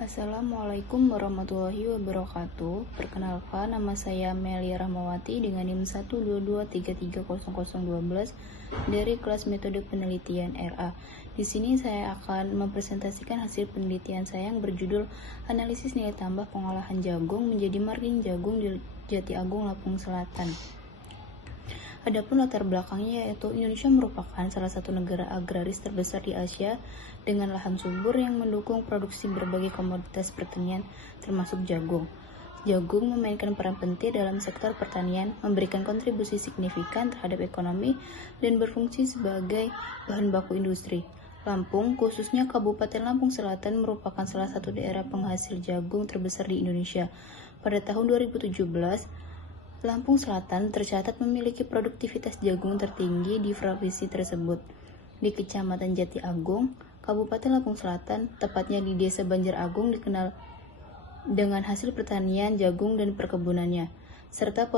Assalamualaikum warahmatullahi wabarakatuh. Perkenalkan, nama saya Meli Rahmawati dengan NIM 122330012 dari kelas metode penelitian RA. Di sini saya akan mempresentasikan hasil penelitian saya yang berjudul Analisis Nilai Tambah Pengolahan Jagung menjadi Marking Jagung di Jati Agung, Lampung Selatan. Adapun latar belakangnya yaitu Indonesia merupakan salah satu negara agraris terbesar di Asia dengan lahan subur yang mendukung produksi berbagai komoditas pertanian termasuk jagung. Jagung memainkan peran penting dalam sektor pertanian, memberikan kontribusi signifikan terhadap ekonomi dan berfungsi sebagai bahan baku industri. Lampung, khususnya Kabupaten Lampung Selatan, merupakan salah satu daerah penghasil jagung terbesar di Indonesia. Pada tahun 2017, Lampung Selatan tercatat memiliki produktivitas jagung tertinggi di provinsi tersebut. Di Kecamatan Jati Agung, Kabupaten Lampung Selatan, tepatnya di Desa Banjar Agung, dikenal dengan hasil pertanian jagung dan perkebunannya, serta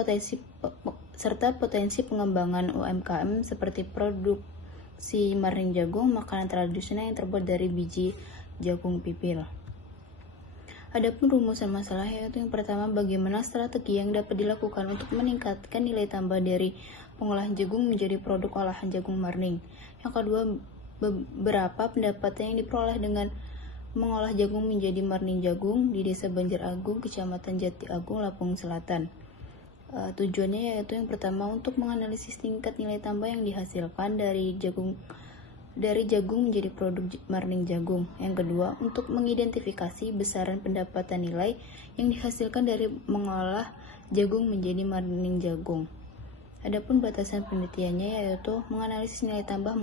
potensi pengembangan UMKM seperti produksi marning jagung, makanan tradisional yang terbuat dari biji jagung pipil. Adapun rumusan masalah yaitu yang pertama, bagaimana strategi yang dapat dilakukan untuk meningkatkan nilai tambah dari pengolahan jagung menjadi produk olahan jagung marning. Yang kedua, beberapa pendapatan yang diperoleh dengan mengolah jagung menjadi marning jagung di Desa Banjar Agung, Kecamatan Jati Agung, Lampung Selatan. Tujuannya yaitu yang pertama untuk menganalisis tingkat nilai tambah yang dihasilkan dari jagung menjadi produk marning jagung. Yang kedua, untuk mengidentifikasi besaran pendapatan nilai yang dihasilkan dari mengolah jagung menjadi marning jagung. Adapun batasan penelitiannya yaitu menganalisis nilai tambah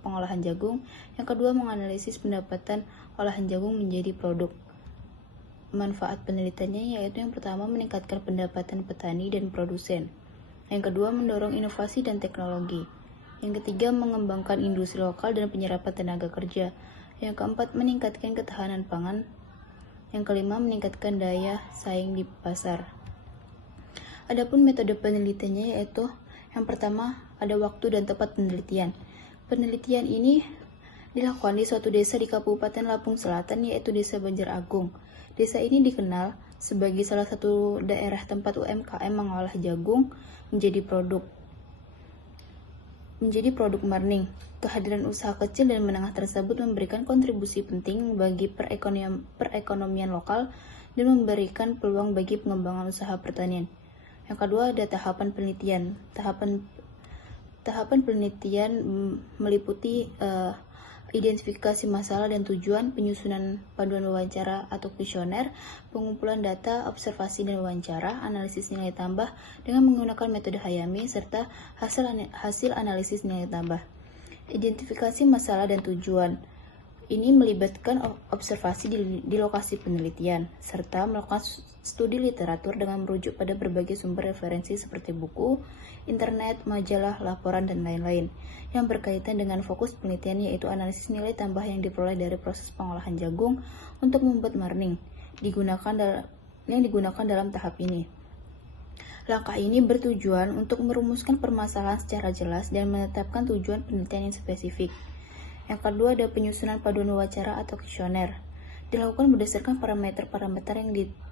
pengolahan jagung. Yang kedua, menganalisis pendapatan olahan jagung menjadi produk. Manfaat penelitiannya yaitu yang pertama, meningkatkan pendapatan petani dan produsen. Yang kedua, mendorong inovasi dan teknologi. Yang ketiga, mengembangkan industri lokal dan penyerapan tenaga kerja. Yang keempat, meningkatkan ketahanan pangan. Yang kelima, meningkatkan daya saing di pasar. Adapun metode penelitiannya yaitu yang pertama, ada waktu dan tempat penelitian. Penelitian ini dilakukan di suatu desa di Kabupaten Lampung Selatan yaitu Desa Banjar Agung. Desa ini dikenal sebagai salah satu daerah tempat UMKM mengolah jagung menjadi produk marning. Kehadiran usaha kecil dan menengah tersebut memberikan kontribusi penting bagi perekonomian lokal dan memberikan peluang bagi pengembangan usaha pertanian. Yang kedua, ada tahapan penelitian. Tahapan penelitian meliputi identifikasi masalah dan tujuan, penyusunan panduan wawancara atau kuesioner, pengumpulan data, observasi dan wawancara, analisis nilai tambah dengan menggunakan metode Hayami, serta hasil analisis nilai tambah. Identifikasi masalah dan tujuan ini melibatkan observasi di lokasi penelitian, serta melakukan studi literatur dengan merujuk pada berbagai sumber referensi seperti buku, internet, majalah, laporan, dan lain-lain. Yang berkaitan dengan fokus penelitian yaitu analisis nilai tambah yang diperoleh dari proses pengolahan jagung untuk membuat marning, yang digunakan dalam tahap ini. Langkah ini bertujuan untuk merumuskan permasalahan secara jelas dan menetapkan tujuan penelitian yang spesifik. Yang kedua, ada penyusunan panduan wawancara atau kuesioner. Dilakukan berdasarkan parameter-parameter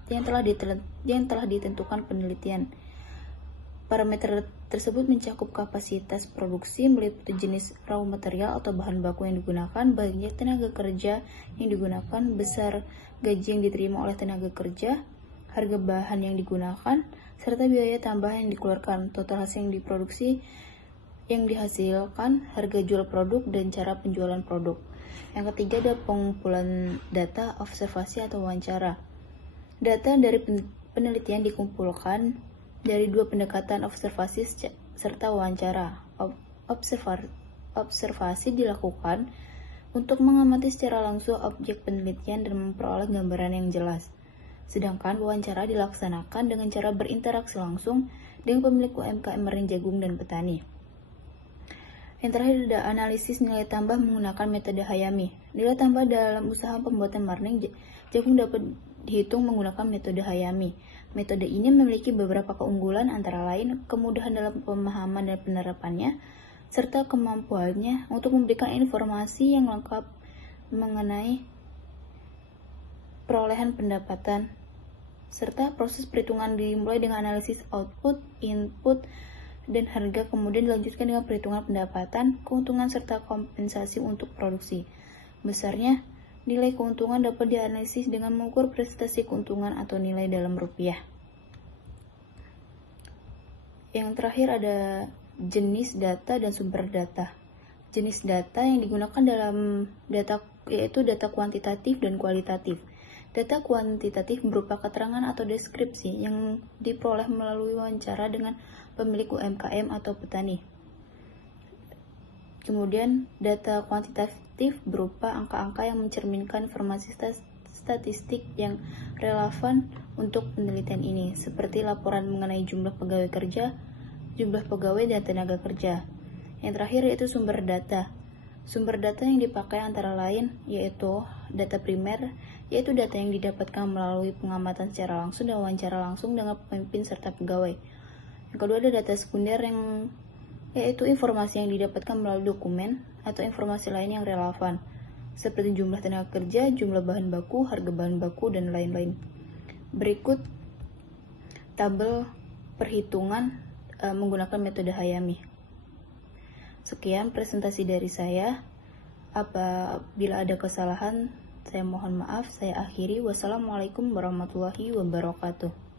yang telah ditentukan penelitian. Parameter tersebut mencakup kapasitas produksi, meliputi jenis raw material atau bahan baku yang digunakan, banyak tenaga kerja yang digunakan, besar gaji yang diterima oleh tenaga kerja, harga bahan yang digunakan, serta biaya tambahan yang dikeluarkan, total hasil yang diproduksi, yang dihasilkan, harga jual produk, dan cara penjualan produk. Yang ketiga, ada pengumpulan data, observasi atau wawancara. Data dari penelitian dikumpulkan dari dua pendekatan, observasi serta wawancara. Observasi dilakukan untuk mengamati secara langsung objek penelitian dan memperoleh gambaran yang jelas. Sedangkan wawancara dilaksanakan dengan cara berinteraksi langsung dengan pemilik UMKM marning jagung dan petani. Yang terakhir ada analisis nilai tambah menggunakan metode Hayami. Nilai tambah dalam usaha pembuatan marning jagung dapat dihitung menggunakan metode Hayami. Metode ini memiliki beberapa keunggulan, antara lain kemudahan dalam pemahaman dan penerapannya, serta kemampuannya untuk memberikan informasi yang lengkap mengenai perolehan pendapatan, serta proses perhitungan dimulai dengan analisis output, input, dan harga, kemudian dilanjutkan dengan perhitungan pendapatan, keuntungan, serta kompensasi untuk produksi. Besarnya, nilai keuntungan dapat dianalisis dengan mengukur prestasi keuntungan atau nilai dalam rupiah. Yang terakhir ada jenis data dan sumber data. Jenis data yang digunakan dalam data yaitu data kuantitatif dan kualitatif. Data kuantitatif berupa keterangan atau deskripsi yang diperoleh melalui wawancara dengan pemilik UMKM atau petani. Kemudian, data kuantitatif berupa angka-angka yang mencerminkan informasi statistik yang relevan untuk penelitian ini, seperti laporan mengenai jumlah pegawai kerja, jumlah pegawai dan tenaga kerja. Yang terakhir yaitu sumber data. Sumber data yang dipakai antara lain yaitu data primer, yaitu data yang didapatkan melalui pengamatan secara langsung dan wawancara langsung dengan pemimpin serta pegawai. Yang kedua ada data sekunder yaitu informasi yang didapatkan melalui dokumen atau informasi lain yang relevan, seperti jumlah tenaga kerja, jumlah bahan baku, harga bahan baku, dan lain-lain. Berikut tabel perhitungan menggunakan metode Hayami. Sekian presentasi dari saya. Apabila ada kesalahan, saya mohon maaf. Saya akhiri. Wassalamualaikum warahmatullahi wabarakatuh.